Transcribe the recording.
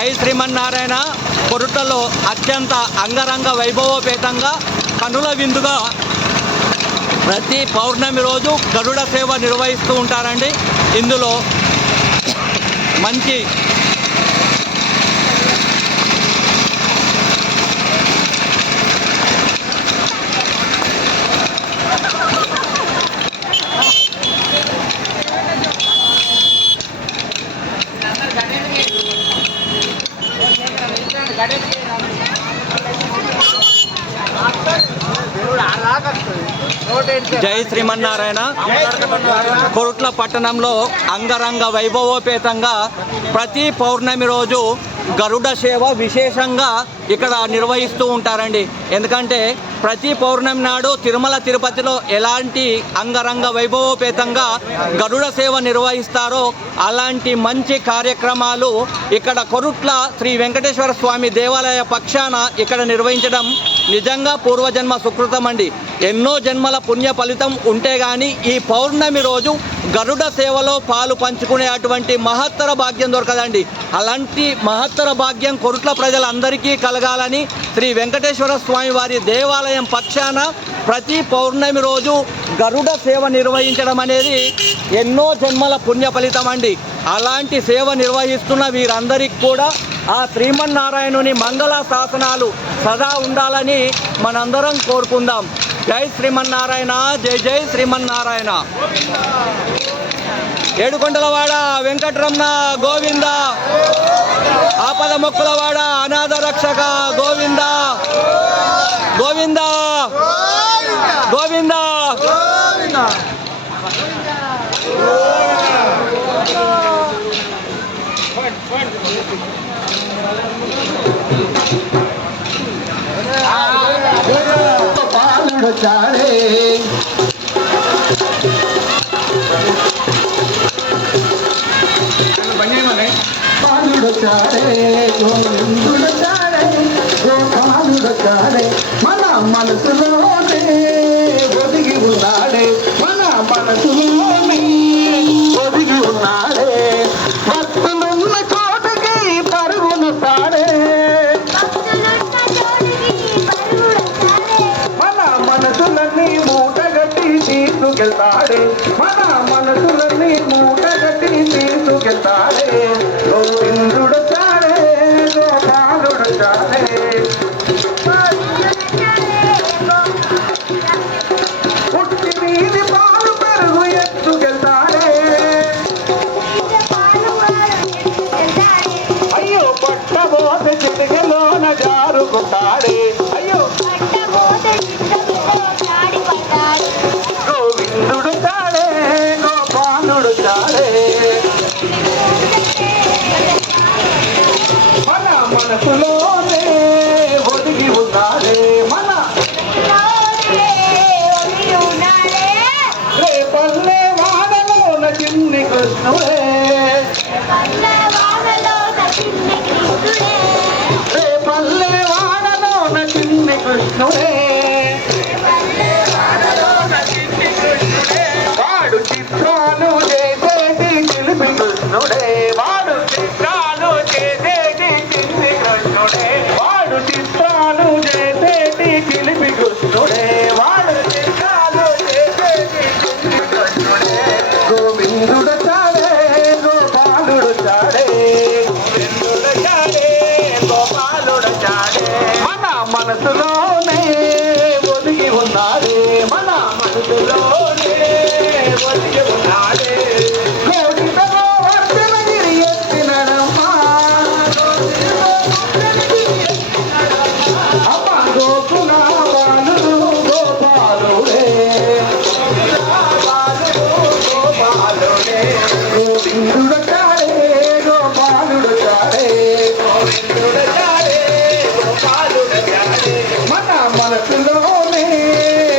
జై శ్రీమన్నారాయణ కొరుటలో అత్యంత అంగరంగ వైభవపేతంగా కనుల విందుగా ప్రతి పౌర్ణమి రోజు గరుడ సేవ నిర్వహిస్తూ ఉంటారండి. ఇందులో మంచి జై శ్రీమన్నారాయణ. కొరుట్ల పట్టణంలో అంగరంగ వైభవోపేతంగా ప్రతి పౌర్ణమి రోజు గరుడ సేవ విశేషంగా ఇక్కడ నిర్వహిస్తూ ఉంటారండి. ఎందుకంటే ప్రతి పౌర్ణమి నాడు తిరుమల తిరుపతిలో ఎలాంటి అంగరంగ వైభవోపేతంగా గరుడ సేవ నిర్వహిస్తారో అలాంటి మంచి కార్యక్రమాలు ఇక్కడ కొరుట్ల శ్రీ వెంకటేశ్వర స్వామి దేవాలయ పక్షాన ఇక్కడ నిర్వహించడం నిజంగా పూర్వజన్మ సుకృతం అండి. ఎన్నో జన్మల పుణ్య ఫలితం ఉంటే గాని ఈ పౌర్ణమి రోజు గరుడ సేవలో పాలు పంచుకునే అటువంటి మహత్తర భాగ్యం దొరకదండి. అలాంటి మహత్తర భాగ్యం కొరుట్ల ప్రజలందరికీ కలగాలని శ్రీ వెంకటేశ్వర స్వామి వారి దేవాలయం పక్షాన ప్రతి పౌర్ణమి రోజు గరుడ సేవ నిర్వహించడం అనేది ఎన్నో జన్మల పుణ్య ఫలితం అండి. అలాంటి సేవ నిర్వహిస్తున్న వీరందరికీ కూడా ఆ శ్రీమన్నారాయణుని మంగళ శాసనాలు సదా ఉండాలని మనందరం కోరుకుందాం. జై శ్రీమన్నారాయణ జై జై శ్రీమన్నారాయణ. ఏడుకొండలవాడ వెంకటరమణ గోవింద. ఆపద మొక్కులవాడ అనాథ రక్షక గోవింద. గోవింద! గోవింద! బాలుడు చాడే బాలుడు చాడే గోవిందుడు చాడే గోపాలుడు చాడే మన మనసులోనే ఒదిగి ఉన్నాడే మన మనసులోనే తీసుకెళ్తాడే మన మనసులని మూట కట్టి తీసుకెళ్తాడే. గోవిందుడు చాడే గోపాలుడు చాడే మనసులోనే ఒదిగి ఉన్నాడే మన రేపల్లే వాడలోన చిన్ని కృష్ణుడే. మనసులో